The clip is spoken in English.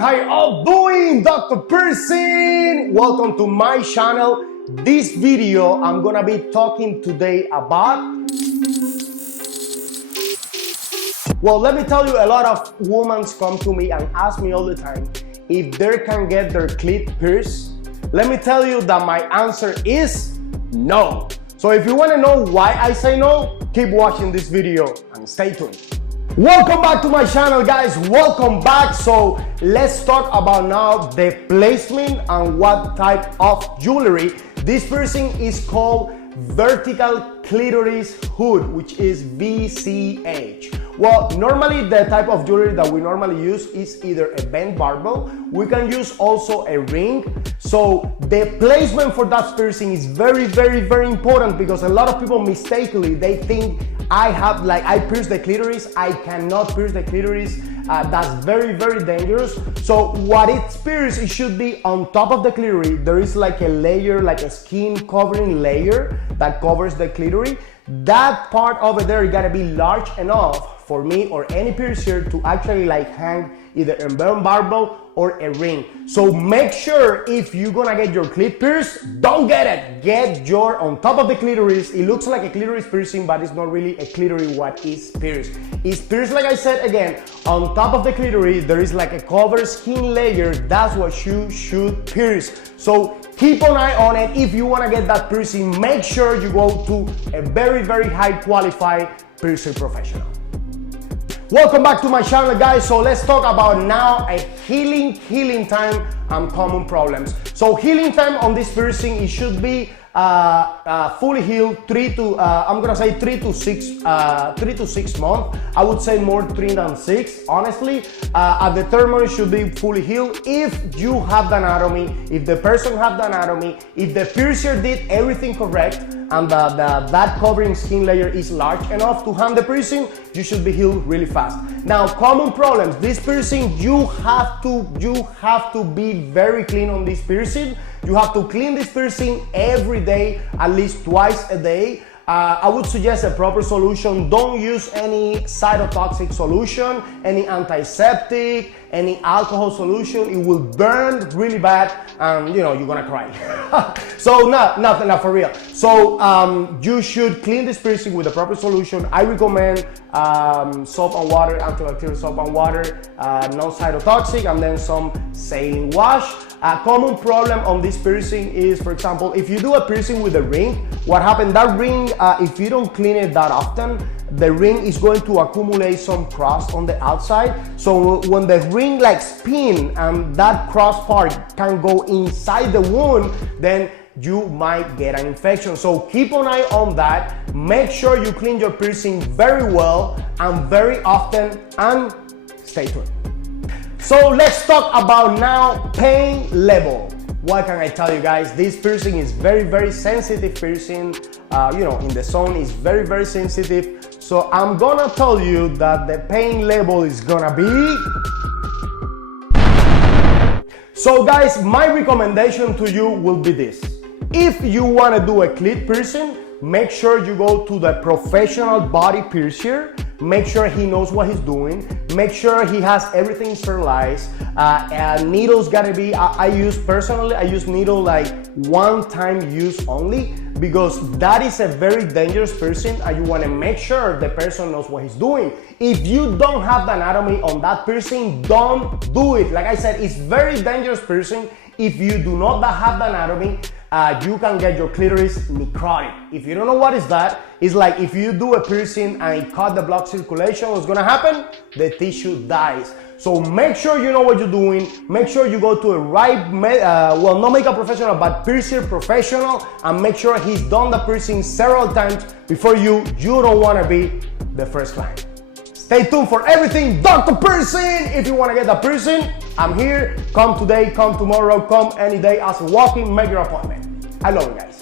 How you all doing? Dr. Piercing. Welcome to my channel. This video I'm gonna be talking today about, well, let me tell you, a lot of women come to me and ask me all the time if they can get their clit pierced. Let me tell you that my answer is no. So if you want to know why I say no, keep watching this video and stay tuned. Welcome back to my channel, guys. Welcome back. So let's talk about now the placement and what type of jewelry. This piercing is called vertical clitoris hood, which is VCH. Well, normally the type of jewelry that we normally use is either a bent barbell. We can use also a ring. So the placement for that piercing is very, very, very important, because a lot of people mistakenly, they think I pierce the clitoris. I cannot pierce the clitoris. That's very, very dangerous. So what it's pierced, it should be on top of the clitoris. There is like a layer, like a skin covering layer that covers the clitoris. That part over there gotta be large enough for me or any piercer to actually like hang either a bent barbell or a ring. So make sure if you're gonna get your clit pierced, don't get it. Get your on top of the clitoris. It looks like a clitoris piercing, but it's not really a clitoris what is pierced. It's pierced, like I said again, on top of the clitoris, there is like a cover skin layer. That's what you should pierce. So keep an eye on it. If you wanna get that piercing, make sure you go to a very, very high qualified piercer professional. Welcome back to my channel, guys. So let's talk about now a healing time and common problems. So healing time on this piercing, it should be fully healed 3 to 6 months. I would say more 3 than 6, honestly. At the term, it should be fully healed if you have the anatomy, if the person have the anatomy, if the piercer did everything correct, and that covering skin layer is large enough to handle the piercing, you should be healed really fast. Now, common problems. This piercing, you have to be very clean on this piercing. You have to clean this piercing every day, at least twice a day. I would suggest a proper solution. Don't use any cytotoxic solution, any antiseptic, any alcohol solution. It will burn really bad, and you're gonna cry. So not for real. So you should clean this piercing with a proper solution. I recommend soap and water, antibacterial soap and water, non-cytotoxic, and then some saline wash. A common problem on this piercing is, for example, if you do a piercing with a ring, what happens, that ring, if you don't clean it that often, the ring is going to accumulate some crust on the outside. So when the ring like spin and that cross part can go inside the wound, then you might get an infection. So keep an eye on that. Make sure you clean your piercing very well and very often, and stay tuned. So let's talk about now pain level. What can I tell you, guys? This piercing is very, very sensitive piercing. In the zone is very, very sensitive. So I'm gonna tell you that the pain level is gonna be. So guys, my recommendation to you will be this. If you wanna do a clit piercing, make sure you go to the professional body piercer. Make sure he knows what he's doing. Make sure he has everything sterilized. Needles gotta be, I use needle like one time use only, because that is a very dangerous piercing, and you wanna make sure the person knows what he's doing. If you don't have the anatomy on that piercing, don't do it. Like I said, it's very dangerous piercing. If you do not have the anatomy, you can get your clitoris necrotic. If you don't know what is that, it's like if you do a piercing and it cut the blood circulation, what's gonna happen? The tissue dies. So make sure you know what you're doing. Make sure you go to a right, not makeup professional, but piercer professional, and make sure he's done the piercing several times before you. You don't wanna be the first client. Stay tuned for everything Dr. Piercing. If you want to get a piercing, I'm here. Come today, come tomorrow, come any day. As a walk-in, make your appointment. I love you guys.